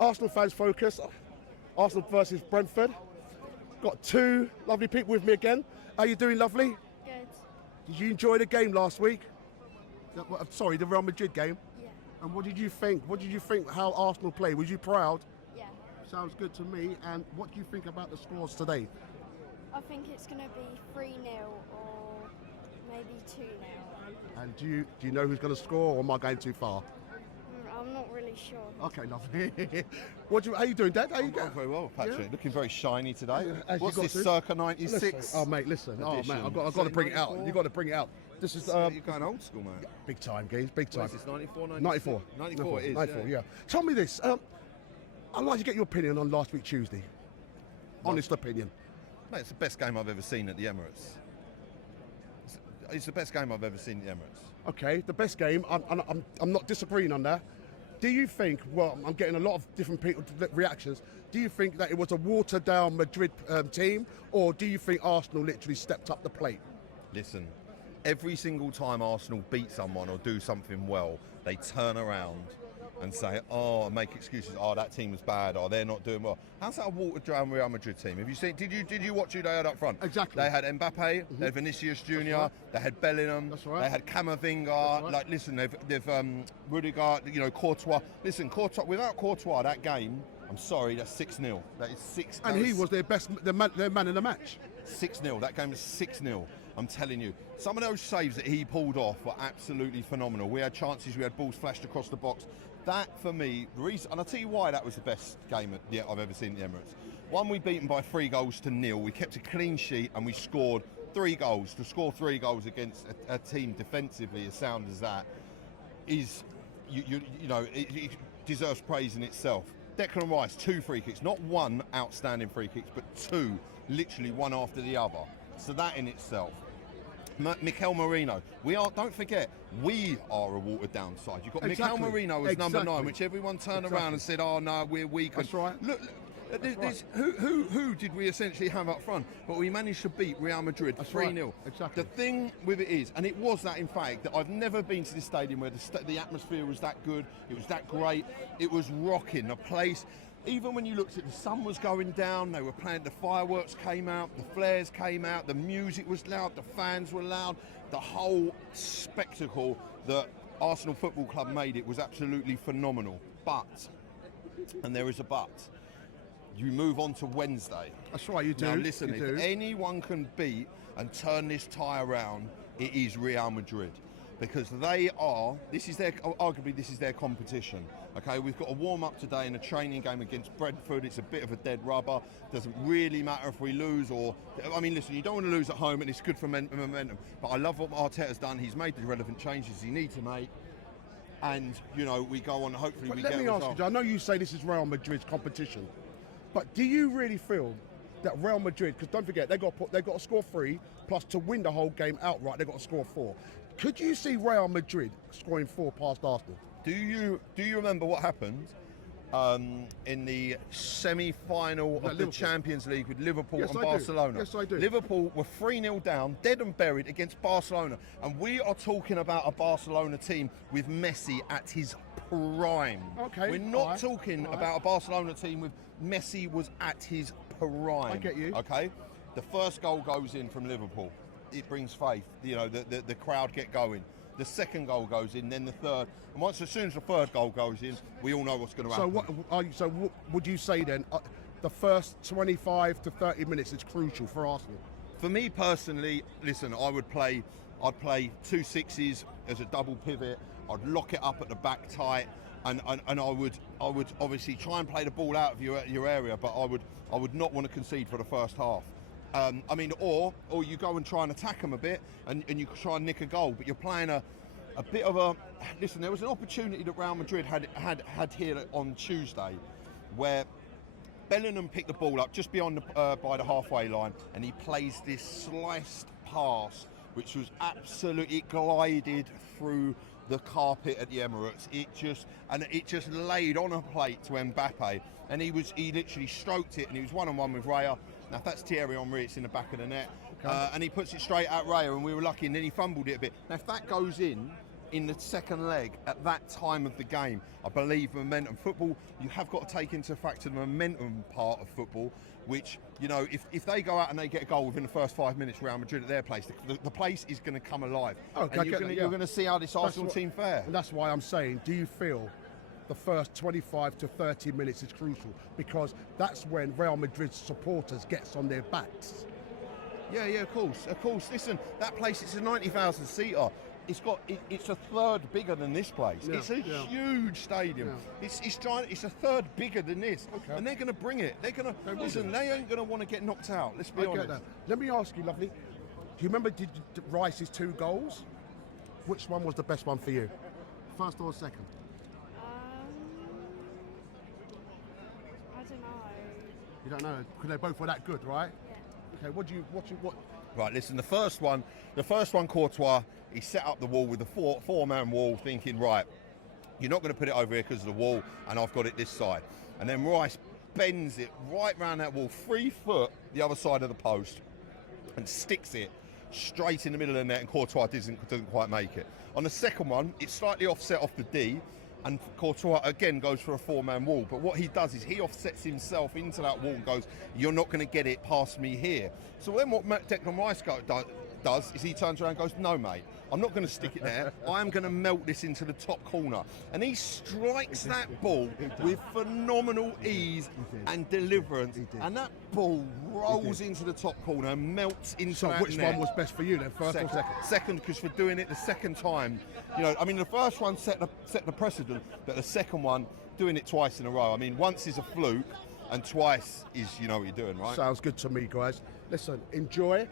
Arsenal fans focus. Arsenal versus Brentford. Got two lovely people with me again. How you doing, lovely? Good. Did you enjoy the game last week? Sorry, the Real Madrid game. Yeah. And what did you think? What did you think how Arsenal played? Was you proud? Yeah. Sounds good to me. And what do you think about the scores today? I think it's going to be 3-0 or maybe 2-0. And do you know who's going to score, or am I going too far? I'm not really sure. Okay, lovely. How you doing, Dad? How you I'm going? very well, Patrick. Yeah. Looking very shiny today. As you What's got this, to. circa 96? Listen, oh, mate, listen. Oh, edition? mate, I've got to bring it out. 94? You've got to bring it out. This is You're going old school, man. big time, games, big time. What is this, 94, 94. 94 it is, 94, yeah. Tell me this. I'd like to get your opinion on last week Tuesday. Honest opinion. Mate, it's the best game I've ever seen at the Emirates. It's the best game I've ever seen at the Emirates. Okay, the best game. I'm not disagreeing on that. Do you think? Well, I'm getting a lot of different people reactions. Do you think that it was a watered down Madrid team, or do you think Arsenal literally stepped up the plate? Listen, every single time Arsenal beat someone or do something well, they turn around and say, make excuses. That team was bad. They're not doing well. How's that a watered down Real Madrid team? Have you seen? Did you watch who they had up front? Exactly. They had Mbappe. They had Vinicius Jr. Right. They had Bellingham. That's right. They had Camavinga. Right. Like, listen, they've Rudiger. Courtois. Listen, Courtois. Without Courtois, that game. I'm sorry, that's 6-0. That is 6. And he was their man in the match. 6-0. That game was 6-0. I'm telling you. Some of those saves that he pulled off were absolutely phenomenal. We had chances, we had balls flashed across the box. That, for me, the reason, and I'll tell you why that was the best game I've ever seen at the Emirates. One, we beat them by 3-0. We kept a clean sheet and we scored 3 goals. To score 3 goals against a team defensively as sound as that is, it deserves praise in itself. Declan Rice, 2 free kicks, not 1 outstanding free kicks, but 2, literally one after the other. So that in itself. Mikel Merino, don't forget, we are a watered down side. You've got Mikel Merino as number 9, which everyone turned around and said, no, we're weak. That's right. Look, who did we essentially have up front? But we managed to beat Real Madrid 3-0. Right. Exactly. The thing with it is, and it was that in fact, that I've never been to this stadium where the atmosphere was that good, it was that great, it was rocking. The place, even when you looked at the sun was going down, they were playing, the fireworks came out, the flares came out, the music was loud, the fans were loud, the whole spectacle that Arsenal Football Club made, it was absolutely phenomenal. But, and there is a but, you move on to Wednesday. That's right, you do. Now listen, if anyone can beat and turn this tie around, it is Real Madrid. Because arguably this is their competition. Okay, we've got a warm-up today in a training game against Brentford. It's a bit of a dead rubber. Doesn't really matter if we lose listen, you don't want to lose at home and it's good for momentum. But I love what Arteta's done. He's made the relevant changes he needs to make. And, we go on, hopefully we get a result. Let me ask you, I know you say this is Real Madrid's competition, but do you really feel that Real Madrid, because don't forget, they've got to score 3, plus to win the whole game outright, they've got to score 4. Could you see Real Madrid scoring 4 past Arsenal? Do you remember what happened in the semi-final of the Champions League with Liverpool and Barcelona? Yes, I do. Liverpool were 3-0 down, dead and buried against Barcelona. And we are talking about a Barcelona team with Messi at his prime. Okay. We're not talking about a Barcelona team with Messi was at his prime. I get you. Okay. The first goal goes in from Liverpool. It brings faith. The crowd get going. The second goal goes in, then the third, and as soon as the third goal goes in, we all know what's going to happen. So what would you say then? The first 25 to 30 minutes is crucial for Arsenal. For me personally, listen, I'd play 2 6s as a double pivot. I'd lock it up at the back tight, and I would obviously try and play the ball out of your area, but I would not want to concede for the first half. Or you go and try and attack them a bit, and you try and nick a goal, but you're playing a bit of a. Listen, there was an opportunity that Real Madrid had here on Tuesday, where Bellingham picked the ball up just beyond by the halfway line, and he plays this sliced pass, which was absolutely glided through the carpet at the Emirates. It just laid on a plate to Mbappe, and he literally stroked it, and he was 1-on-1 with Raya. Now if that's Thierry Henry, it's in the back of the net, and he puts it straight at Raya, and we were lucky, and then he fumbled it a bit. Now if that goes in, in the second leg at that time of the game. I believe momentum. Football, you have got to take into factor the momentum part of football, which, you know, if they go out and they get a goal within the first 5 minutes, Real Madrid at their place, the place is going to come alive. Okay, and you're going to see how this Arsenal team fare. And that's why I'm saying, do you feel the first 25 to 30 minutes is crucial? Because that's when Real Madrid's supporters gets on their backs. Yeah, of course. Listen, that place, it's a 90,000 seater. It's a third bigger than this place. Yeah, it's a huge stadium. Yeah. It's giant. It's a third bigger than this. Okay. And they're going to bring it. They're going to listen. They ain't going to want to get knocked out. Let's be I honest. get that. Let me ask you, lovely. Do you remember Rice's 2 goals? Which one was the best one for you? First or second? I don't know. You don't know, because they both were that good, right? Yeah. Okay, what? Right, listen, the first one, Courtois, he set up the wall with a four-man wall, thinking, right, you're not going to put it over here because of the wall, and I've got it this side. And then Rice bends it right round that wall, 3 foot the other side of the post, and sticks it straight in the middle of the net, and Courtois doesn't quite make it. On the second one, it's slightly offset off the D, and Courtois again goes for a 4-man wall. But what he does is he offsets himself into that wall and goes, you're not going to get it past me here. So then what Declan Rice does is he turns around and goes, no, mate, I'm not going to stick it there. I'm going to melt this into the top corner. And he strikes that ball with phenomenal ease and deliverance. And that ball rolls into the top corner and melts into that which net. one was best for you then, first or second? Second, because for doing it the second time, you know, I mean, the first one set the precedent, but the second one, doing it twice in a row. I mean, once is a fluke, and twice is, you know what you're doing, right? Sounds good to me, guys. Listen, enjoy.